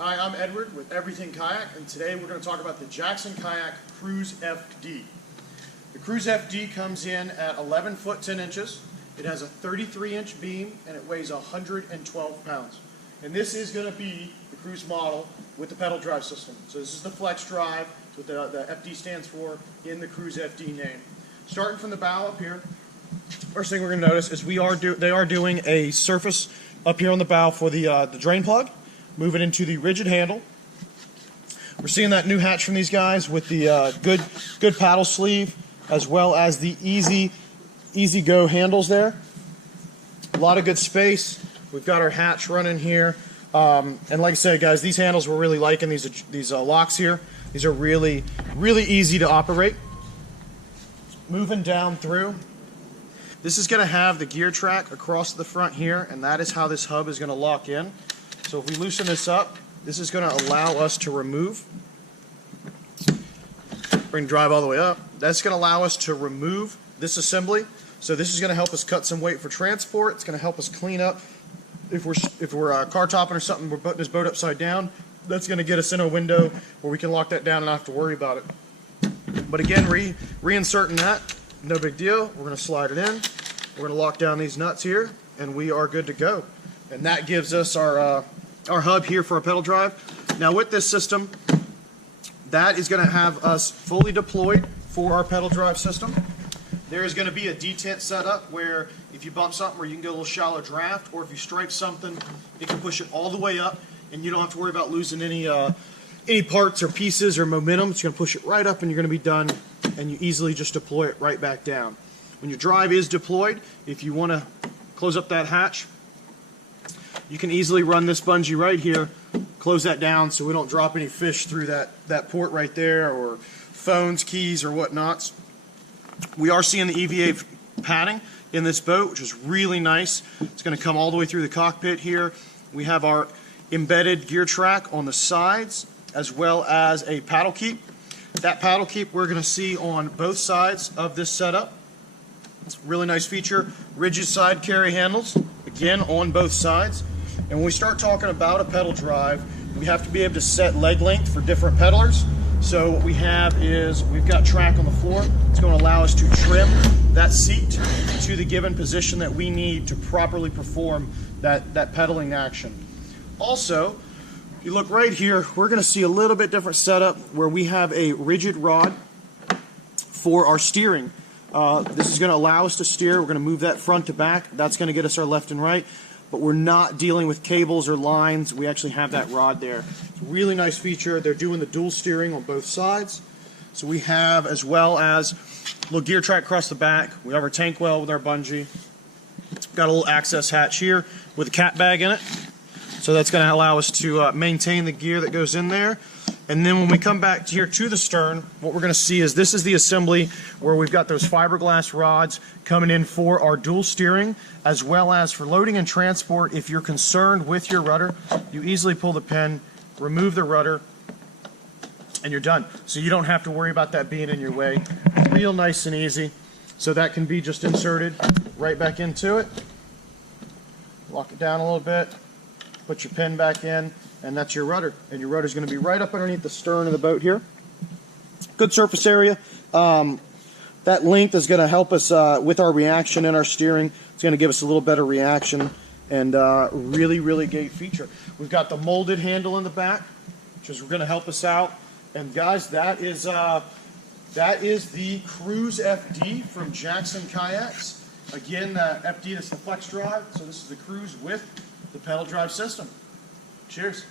Hi, I'm Edward with Everything Kayak, and today we're going to talk about the Jackson Kayak Cruise FD. The Cruise FD comes in at 11 foot 10 inches. It has a 33-inch beam and it weighs 112 pounds. And this is going to be the Cruise model with the pedal drive system. So this is the Flex Drive, that's what the FD stands for in the Cruise FD name. Starting from the bow up here, first thing we're going to notice is they are doing a surface up here on the bow for the drain plug. Move it into the rigid handle. We're seeing that new hatch from these guys with the good paddle sleeve, as well as the easy go handles there. A lot of good space. We've got our hatch running here, and like I said, guys, these handles we're really liking. These locks here. These are really easy to operate. Moving down through. This is going to have the gear track across the front here, and that is how this hub is going to lock in. So if we loosen this up, this is going to allow us to remove. Bring the drive all the way up. That's going to allow us to remove this assembly. So this is going to help us cut some weight for transport. It's going to help us clean up. If we're car topping or something, we're putting this boat upside down. That's going to get us in a window where we can lock that down and not have to worry about it. But again, reinserting that, no big deal. We're going to slide it in. We're going to lock down these nuts here, and we are good to go. And that gives us our hub here for a pedal drive. Now with this system, that is going to have us fully deployed for our pedal drive system. There is going to be a detent setup where if you bump something where you can get a little shallow draft, or if you strike something, it can push it all the way up, and you don't have to worry about losing any parts or pieces or momentum. It's going to push it right up, and you're going to be done, and you easily just deploy it right back down. When your drive is deployed, if you want to close up that hatch, you can easily run this bungee right here, close that down so we don't drop any fish through that port right there, or phones, keys, or whatnots. We are seeing the EVA padding in this boat, which is really nice. It's going to come all the way through the cockpit here. We have our embedded gear track on the sides, as well as a paddle keep. That paddle keep we're going to see on both sides of this setup. It's a really nice feature. Rigid side carry handles, again, on both sides. And when we start talking about a pedal drive, we have to be able to set leg length for different pedalers. So what we have is we've got track on the floor. It's going to allow us to trim that seat to the given position that we need to properly perform that pedaling action. Also, if you look right here, we're going to see a little bit different setup where we have a rigid rod for our steering. This is going to allow us to steer. We're going to move that front to back. That's going to get us our left and right. But we're not dealing with cables or lines. We actually have that rod there. It's a really nice feature. They're doing the dual steering on both sides. So we have, as well as a little gear track across the back. We have our tank well with our bungee. Got a little access hatch here with a cat bag in it. So that's going to allow us to maintain the gear that goes in there. And then when we come back here to the stern, what we're going to see is this is the assembly where we've got those fiberglass rods coming in for our dual steering, as well as for loading and transport. If you're concerned with your rudder, you easily pull the pin, remove the rudder, and you're done. So you don't have to worry about that being in your way. Real nice and easy. So that can be just inserted right back into it. Lock it down a little bit, put your pin back in, and that's your rudder. And your rudder is going to be right up underneath the stern of the boat here. Good surface area. That length is going to help us with our reaction and our steering. It's going to give us a little better reaction, and really great feature. We've got the molded handle in the back, which is going to help us out. And guys, that is the Cruise FD from Jackson Kayaks. Again, FD is the Flex Drive, so this is the Cruise with the pedal drive system. Cheers.